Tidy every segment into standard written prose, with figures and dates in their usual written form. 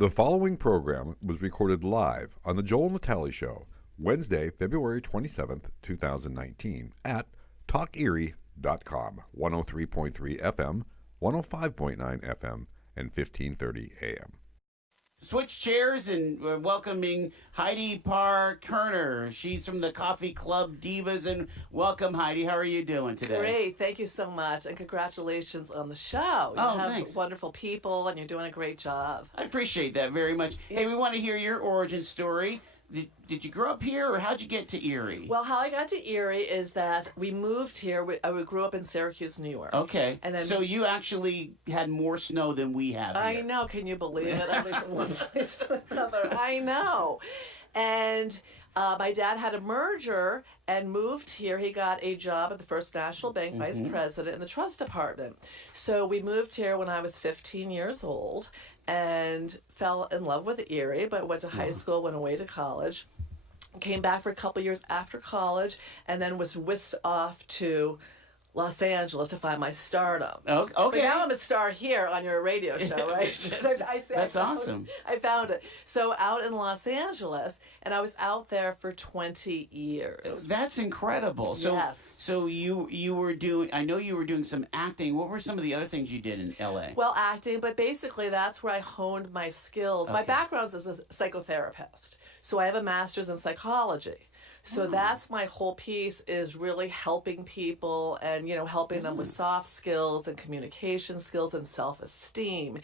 The following program was recorded live on The Joel Natale Show, Wednesday, February 27th, 2019, at talkerie.com, 103.3 FM, 105.9 FM, and 1530 AM. Switch chairs and we're welcoming Heidi Parr Kerner. She's from the Coffee Club Divas. And welcome, Heidi. How are you doing today? Great. Thank you so much. And congratulations on the show. You have thanks. Wonderful people, and you're doing a great job. I appreciate that very much. Hey, we want to hear your origin story. Did you grow up here, or how'd you get to Erie? Well, how I got to Erie is that we moved here. I grew up in Syracuse, New York. Okay. And then, so you actually had more snow than we have here. I know. Can you believe it? I lived from one place to another. I know. And my dad had a merger and moved here. He got a job at the First National Bank, vice president in the trust department. So we moved here when I was 15 years old and fell in love with Erie, but went to high school, went away to college, came back for a couple years after college, and then was whisked off to Los Angeles to find my stardom. Okay. But now I'm a star here on your radio show, right? That's awesome. I found it. So out in Los Angeles, and I was out there for 20 years. That's incredible. So, yes. So you were doing, I know you were doing some acting. What were some of the other things you did in L.A.? Well, acting, but basically that's where I honed my skills. My background is as a psychotherapist. So I have a master's in psychology. So that's my whole piece, is really helping people and, helping them with soft skills and communication skills and self-esteem.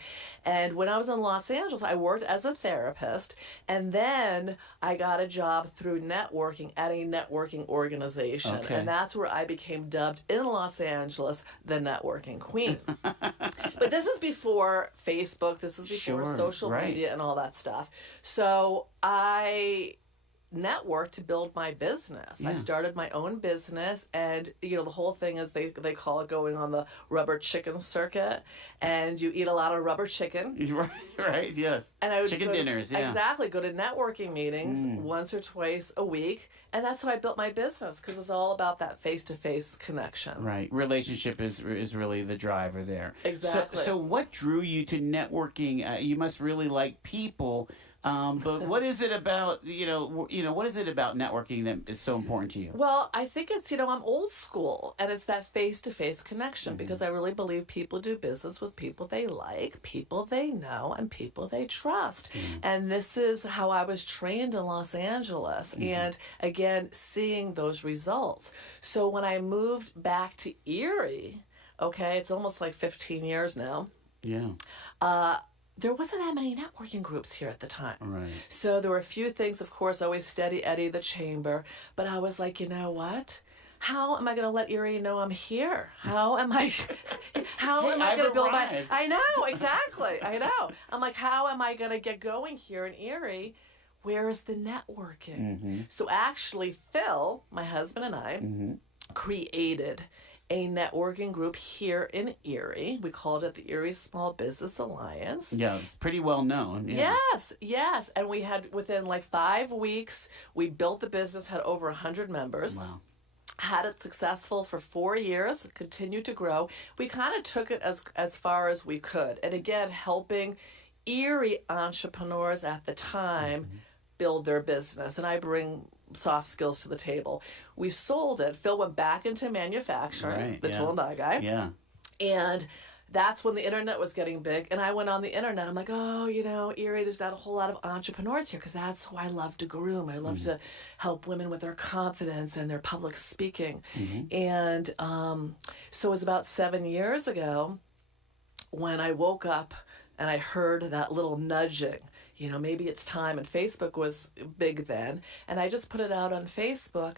And when I was in Los Angeles, I worked as a therapist, and then I got a job through networking at a networking organization. Okay. And that's where I became dubbed in Los Angeles the networking queen. But this is before Facebook, this is before social media and all that stuff. So I network to build my business. I started my own business, and the whole thing is they call it going on the rubber chicken circuit, and you eat a lot of rubber chicken. Right, yes. And I would chicken dinners, yeah. Exactly, go to networking meetings once or twice a week, and that's how I built my business, because it's all about that face-to-face connection. Right. Relationship is really the driver there. Exactly. So what drew you to networking? You must really like people. But what is it about, what is it about networking that is so important to you? Well, I think it's, I'm old school, and it's that face-to-face connection, because I really believe people do business with people they like, people they know, and people they trust. And this is how I was trained in Los Angeles, and again, seeing those results. So when I moved back to Erie, it's almost like 15 years now. Yeah. There wasn't that many networking groups here at the time. Right. So there were a few things, of course, always Steady Eddie, the Chamber. But I was like, you know what? How am I going to let Erie know I'm here? How am I going to build my... I know, exactly. I know. I'm like, how am I going to get going here in Erie? Where is the networking? So actually, Phil, my husband and I, created a networking group here in Erie. We called it the Erie Small Business Alliance. Yeah, it's pretty well known. Yeah. Yes. And we had, within like 5 weeks, we built the business, had over 100 members. Wow. Had it successful for 4 years, continued to grow. We kind of took it as far as we could. And again, helping Erie entrepreneurs at the time build their business. And I bring soft skills to the table. We sold it. Phil went back into manufacturing, the tool and die guy. Yeah. And that's when the internet was getting big. And I went on the internet. I'm like, Erie, there's not a whole lot of entrepreneurs here, because that's who I love to groom. I love to help women with their confidence and their public speaking. And so it was about 7 years ago when I woke up and I heard that little nudging. Maybe it's time. And Facebook was big then. And I just put it out on Facebook.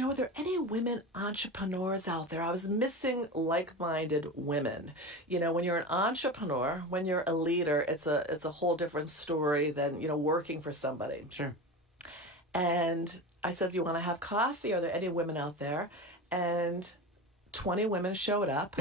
Are there any women entrepreneurs out there? I was missing like-minded women. When you're an entrepreneur, when you're a leader, it's a whole different story than, working for somebody. Sure. And I said, do you want to have coffee? Are there any women out there? And 20 women showed up.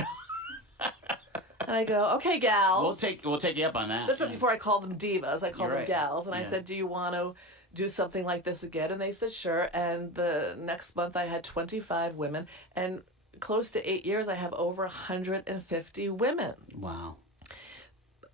And I go, okay, gals. We'll take you up on that. This is before I called them divas. I called them gals. And Yeah. I said, do you want to do something like this again? And they said, sure. And the next month I had 25 women. And close to 8 years, I have over 150 women. Wow.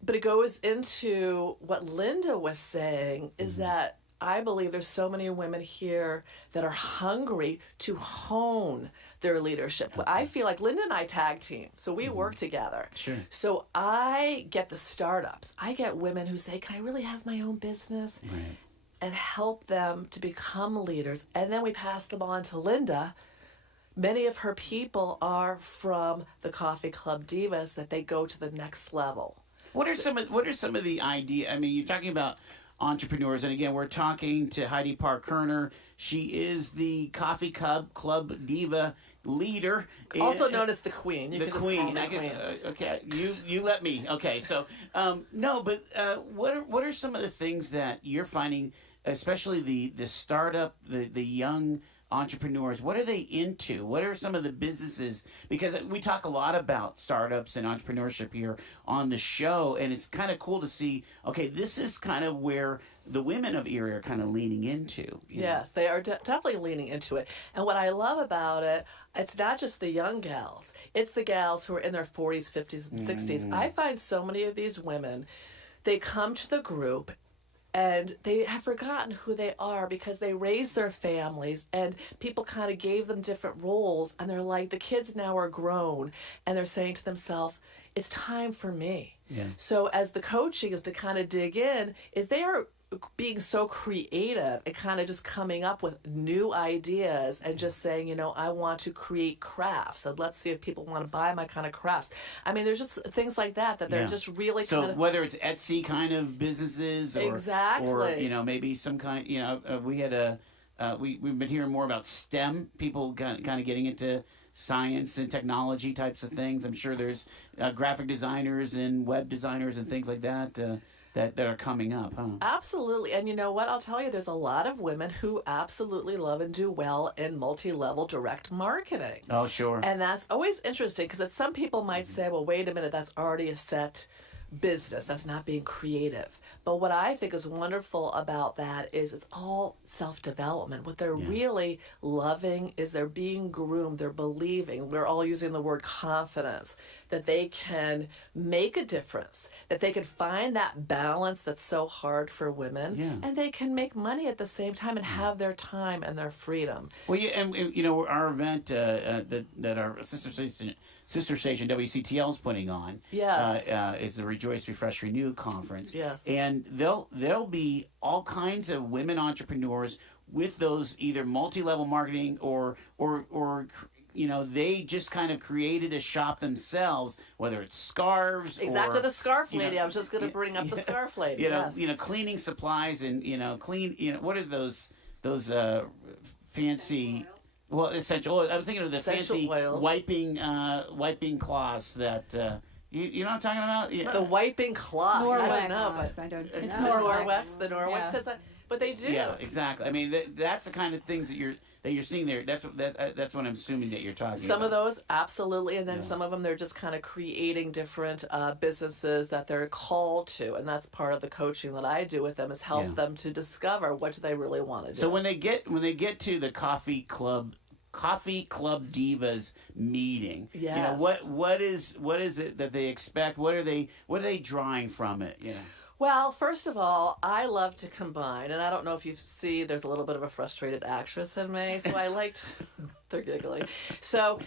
But it goes into what Linda was saying is that I believe there's so many women here that are hungry to hone their leadership. I feel like Linda and I tag team, so we work together. Sure. So I get the startups. I get women who say, can I really have my own business? Right. And help them to become leaders. And then we pass them on to Linda. Many of her people are from the Coffee Club Divas that they go to the next level. What are some of the idea? I mean, you're talking about entrepreneurs, and again, we're talking to Heidi Parr Kerner. She is the Coffee Club Diva leader, Also known as the Queen. You the can Queen. Just call me Okay, you let me. Okay, so no, but what are some of the things that you're finding, especially the startup, the young entrepreneurs, what are they into? What are some of the businesses? Because we talk a lot about startups and entrepreneurship here on the show, and it's kind of cool to see, okay, this is kind of where the women of Erie are kind of leaning into. Yes, they are definitely leaning into it. And what I love about it, it's not just the young gals. It's the gals who are in their 40s, 50s, and 60s. I find so many of these women, they come to the group and they have forgotten who they are because they raised their families and people kind of gave them different roles. And they're like, the kids now are grown and they're saying to themselves, it's time for me. Yeah. So as the coaching is to kind of dig in, is they are being so creative and kind of just coming up with new ideas and just saying, you know, I want to create crafts and let's see if people want to buy my kind of crafts. I mean, there's just things like that they're just really so kind of... whether it's Etsy kind of businesses or Exactly. or you know, maybe some kind, you know, we had a we've been hearing more about STEM, people kind of getting into science and technology types of things. I'm sure there's graphic designers and web designers and things like that that are coming up, huh? Absolutely. And you know what? I'll tell you, there's a lot of women who absolutely love and do well in multi-level direct marketing. Oh, sure. And that's always interesting because some people might say, well, wait a minute, that's already a set business. That's not being creative. But what I think is wonderful about that is it's all self-development. What they're really loving is they're being groomed, they're believing. We're all using the word confidence, that they can make a difference, that they can find that balance that's so hard for women, and they can make money at the same time and have their time and their freedom. Well, yeah, and you know, our event that our sister station WCTL is putting on is the Rejoice, Refresh, Renew conference. Yes. And there'll be all kinds of women entrepreneurs with those either multi-level marketing or you know, they just kind of created a shop themselves, whether it's scarves Exactly, or, the scarf you know, lady. I was just going to bring up the scarf lady. You know, yes. you know, cleaning supplies and what are those fancy? Well, essential. I'm thinking of the Essential fancy oils. wiping cloths that you know what I'm talking about. Yeah. The wiping cloth. Norwex. I don't know, but I don't. it's know. Norwex. The Norwex Yeah. says that, but they do. Yeah, exactly. I mean, that's the kind of things that you're seeing there. That's what I'm assuming that you're talking about. Some of those, absolutely, and then some of them, they're just kind of creating different businesses that they're called to, and that's part of the coaching that I do with them is help them to discover what do they really want to do. So when they get to the Coffee Club Divas meeting, you know, what is it that they expect? What are they drawing from it? You know. Well, first of all, I love to combine, and I don't know if you see, there's a little bit of a frustrated actress in me, so I liked, they're giggling. So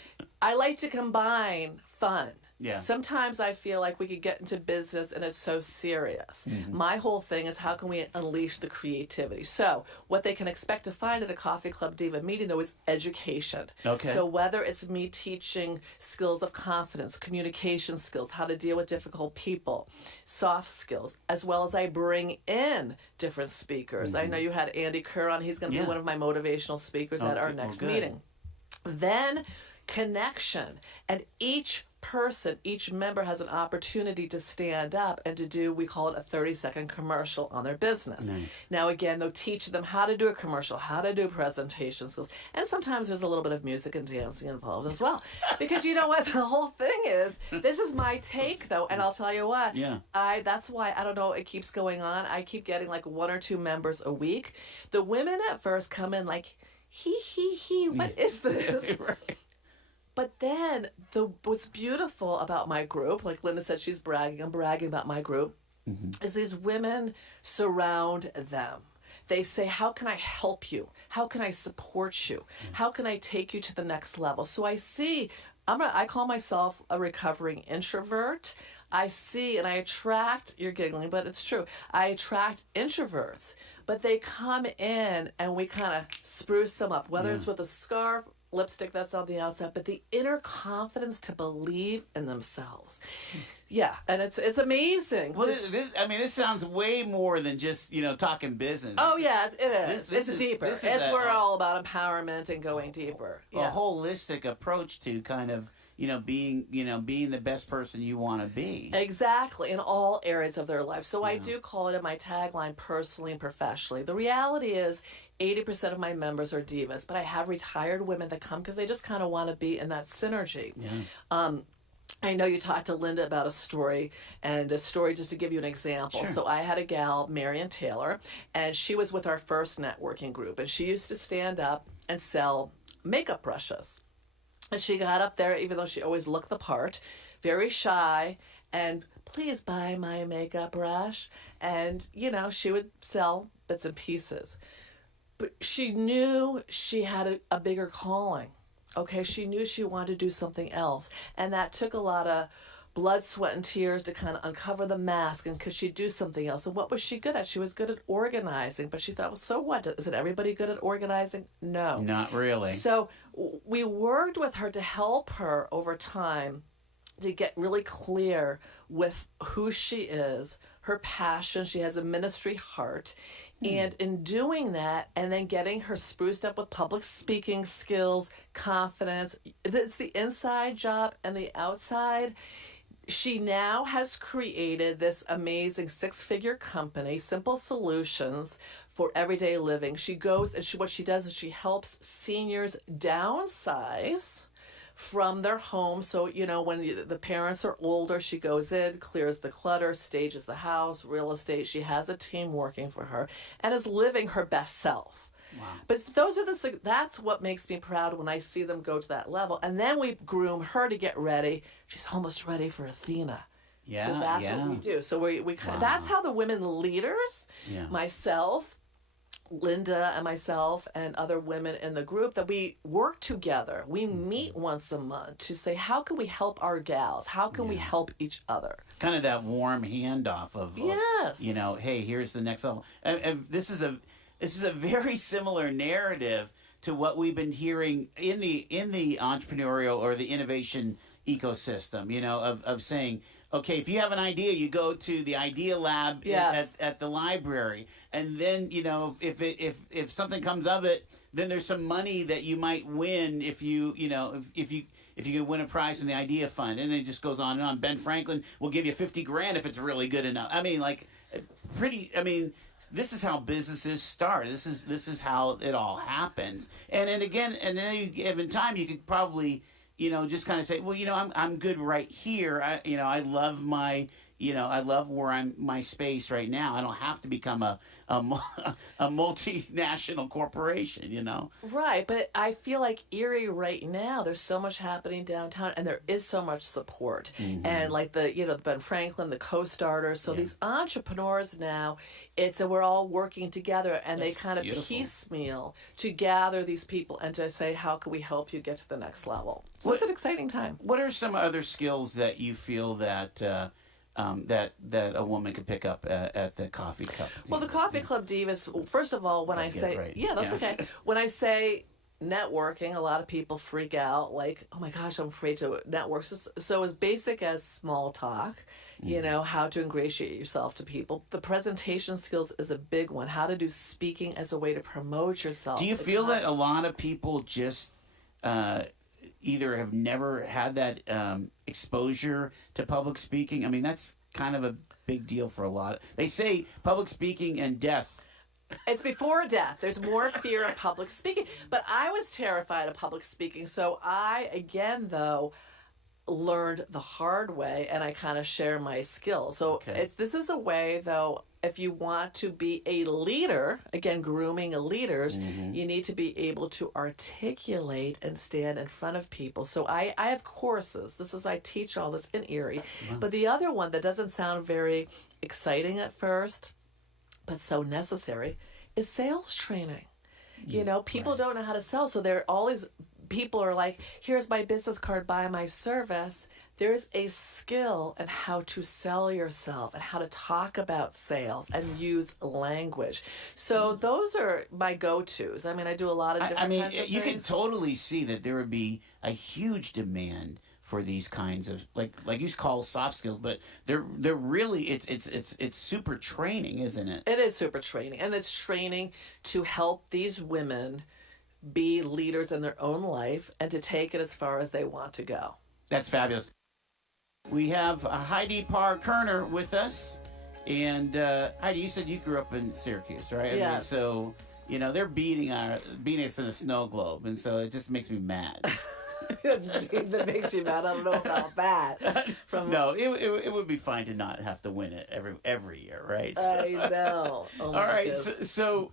I like to combine fun. Yeah. Sometimes I feel like we could get into business and it's so serious. Mm-hmm. My whole thing is how can we unleash the creativity? So what they can expect to find at a Coffee Club Diva meeting, though, is education. Okay. So whether it's me teaching skills of confidence, communication skills, how to deal with difficult people, soft skills, as well as I bring in different speakers. I know you had Andy Kerr on. He's going to be one of my motivational speakers at our next meeting. Then connection. And each person, each member has an opportunity to stand up and to do, we call it a 30-second commercial on their business. Nice. Now, again, they'll teach them how to do a commercial, how to do presentation skills, and sometimes there's a little bit of music and dancing involved as well. Because you know what? The whole thing is, this is my take, though, and I'll tell you what. Yeah. That's why, I don't know, it keeps going on. I keep getting like 1 or 2 members a week. The women at first come in like, he, what is this? Right. But then what's beautiful about my group, like Linda said, she's bragging, I'm bragging about my group, is these women surround them. They say, how can I help you? How can I support you? How can I take you to the next level? So I see, I call myself a recovering introvert. I see and I attract, you're giggling, but it's true. I attract introverts, but they come in and we kind of spruce them up, whether it's with a scarf, lipstick that's on the outside, but the inner confidence to believe in themselves. Yeah, and it's amazing. Well, this sounds way more than just, talking business. Oh, yeah, it is. It's deeper. We're all about empowerment and going deeper. A holistic approach to kind of, being the best person you want to be. Exactly, in all areas of their life. So I do call it in my tagline, personally and professionally. The reality is 80% of my members are divas, but I have retired women that come because they just kind of want to be in that synergy. Yeah. I know you talked to Linda about a story, and a story just to give you an example. Sure. So I had a gal, Marion Taylor, and she was with our first networking group, and she used to stand up and sell makeup brushes. And she got up there, even though she always looked the part, very shy, and please buy my makeup brush. And, she would sell bits and pieces. But she knew she had a bigger calling. Okay, she knew she wanted to do something else. And that took a lot of blood, sweat, and tears to kind of uncover the mask, and could she do something else? And what was she good at? She was good at organizing, but she thought, well, so what? Isn't everybody good at organizing? No. Not really. So we worked with her to help her over time to get really clear with who she is, her passion. She has a ministry heart. And in doing that, and then getting her spruced up with public speaking skills, confidence, it's the inside job and the outside. She now has created this amazing 6-figure company, Simple Solutions for Everyday Living. She goes and what she does is she helps seniors downsize from their home. So, when the parents are older, she goes in, clears the clutter, stages the house, real estate. She has a team working for her and is living her best self. Wow. But that's what makes me proud when I see them go to that level. And then we groom her to get ready. She's almost ready for Athena. Yeah, so that's what we do. So we that's how the women leaders, myself, Linda and myself and other women in the group, that we work together. We meet once a month to say, how can we help our gals? How can we help each other? Kind of that warm handoff of, yes. Hey, here's the next level. And this is a very similar narrative to what we've been hearing in the entrepreneurial or the innovation ecosystem, of saying, okay, if you have an idea, you go to the idea lab at the library, and then if something comes of it, then there's some money that you might win if you can win a prize from the idea fund, and then it just goes on and on. Ben Franklin will give you $50,000 if it's really good enough. This is how businesses start. This is how it all happens. And then given time, you could probably just kind of say, well, I'm good right here. I love I love where my space right now. I don't have to become a multinational corporation, Right, but I feel like Erie right now, there's so much happening downtown, and there is so much support. Mm-hmm. And like the Ben Franklin, the co-starters, so these entrepreneurs now, we're all working together, and they kind of piecemeal to gather these people and to say, how can we help you get to the next level? So it's an exciting time. What are some other skills that you feel that that a woman could pick up at the coffee cup? Well, the Coffee Club Divas, first of all, when I say, right. Okay. When I say networking, a lot of people freak out, like, oh my gosh, I'm afraid to network. So as basic as small talk, how to ingratiate yourself to people. The presentation skills is a big one. How to do speaking as a way to promote yourself. Do you feel that a lot of people just either have never had that exposure to public speaking? I mean, that's kind of a big deal for a lot. They say public speaking and death. It's before death. There's more fear of public speaking. But I was terrified of public speaking. So learned the hard way, and I kind of share my skills. So Okay. this is a way, though, if you want to be a leader, again, grooming leaders, you need to be able to articulate and stand in front of people. So I have courses. I teach all this in Erie. But the other one that doesn't sound very exciting at first, but so necessary, is sales training. People don't know how to sell. So there are all these people are like, here's my business card, buy my service. There's a skill in how to sell yourself and how to talk about sales and use language. So those are my go-tos. I mean, I do a lot of different kinds of you can things. totally see that there would be a huge demand for these kinds of like you call soft skills, but they're really it's super training, isn't it? It is super training, and it's training to help these women be leaders in their own life and to take it as far as they want to go. That's fabulous. We have Heidi Parr Kerner with us, and Heidi, you said you grew up in Syracuse, right? I Yeah. mean, so they're beating us in a snow globe, and so it just makes me mad. That makes you mad. I don't know about that. No, it would be fine to not have to win it every year, right? I know. Oh, All my right, goodness. so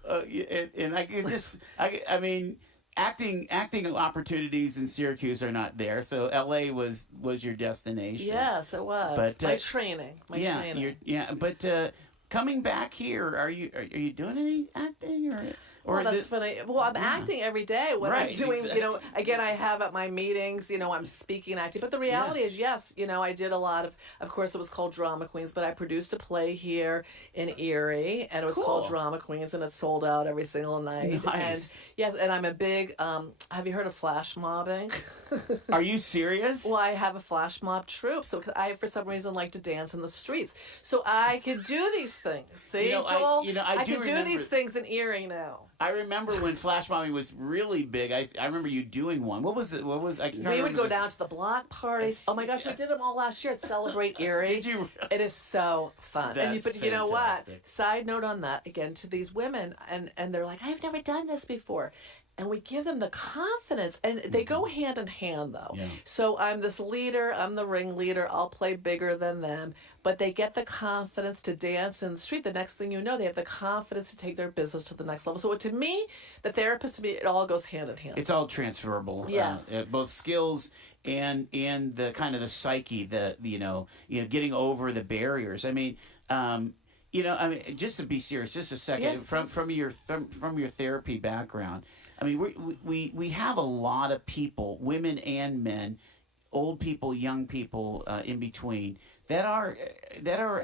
and I could just I mean acting opportunities in Syracuse are not there, so L.A. was your destination. Yes, it was. But, my training. But coming back here, are you doing any acting or Well, that's funny. Well, I'm acting every day when I'm Right, doing, exactly. again, I have at my meetings, I'm speaking and acting. But the reality is, yes, I did a lot of course, it was called Drama Queens, but I produced a play here in Erie, and it was called Cool. Drama Queens, and it sold out every single night. Nice. And yes, and I'm a big, have you heard of flash mobbing? Are you serious? Well, I have a flash mob troupe, so I, for some reason, like to dance in the streets. So I could do these things. See, Joel? I do could do remember- these things in Erie now. I remember when flash mobbing was really big. I remember you doing one. What was it? What was I? Can't We would remember go this. down to the block parties. Oh my gosh, we did them all last year at Celebrate Erie. Did you? It is so fun. That's But you know what? fantastic. Side note on that, again, to these women, and they're like, I've never done this before. And we give them the confidence, and they go hand in hand, though. Yeah. So I'm this leader, I'm the ringleader, I'll play bigger than them, but they get the confidence to dance in the street. The next thing you know, they have the confidence to take their business to the next level. So to me, the therapist, to me, it all goes hand in hand. It's all transferable. Yes. Both skills and the kind of the psyche, getting over the barriers. I mean, just to be serious, just a second, Yes, from your therapy background. I mean, we have a lot of people, women and men, old people, young people, in between that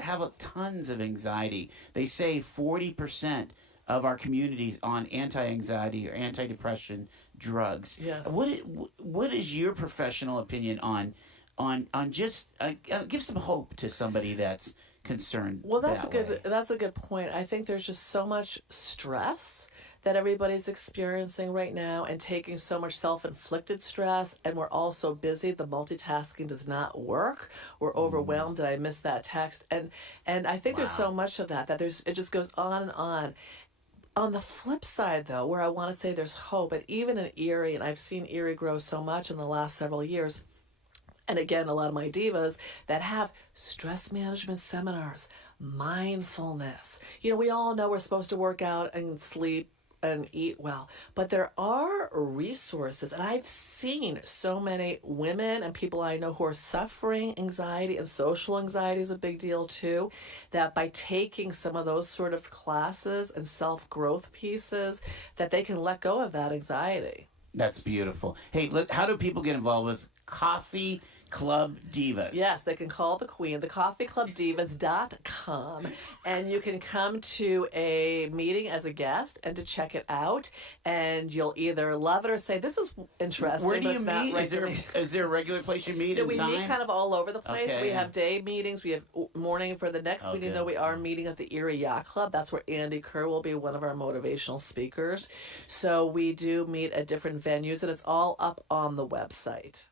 have tons of anxiety. They say 40% of our communities on anti-anxiety or anti-depression drugs. Yes. What is your professional opinion on just give some hope to somebody that's concerned? Well, that's way? That's a good point. I think there's just so much stress that everybody's experiencing right now, and taking so much self-inflicted stress, and we're all so busy. The multitasking does not work. We're overwhelmed. Did I miss that text? And I think there's so much of that it just goes on and on. On the flip side, though, where I want to say there's hope, and even in Erie, and I've seen Erie grow so much in the last several years. And again, a lot of my divas that have stress management seminars, mindfulness. We all know we're supposed to work out and sleep and eat well, but there are resources. And I've seen so many women and people I know who are suffering anxiety, and social anxiety is a big deal too, that by taking some of those sort of classes and self-growth pieces, that they can let go of that anxiety. That's beautiful. Hey, look, how do people get involved with Coffee Club Divas? Yes, they can call the queen, thecoffeeclubdivas.com, and you can come to a meeting as a guest and to check it out, and you'll either love it or say, this is interesting. Where do but you it's not meet? right Is for there me." is there a regular place you meet? No, in we time? meet kind of all over the place. Okay, We yeah. have day meetings. We have morning for the next meeting, good. though. We are meeting at the Erie Yacht Club. That's where Andy Kerr will be one of our motivational speakers. So we do meet at different venues, and it's all up on the website.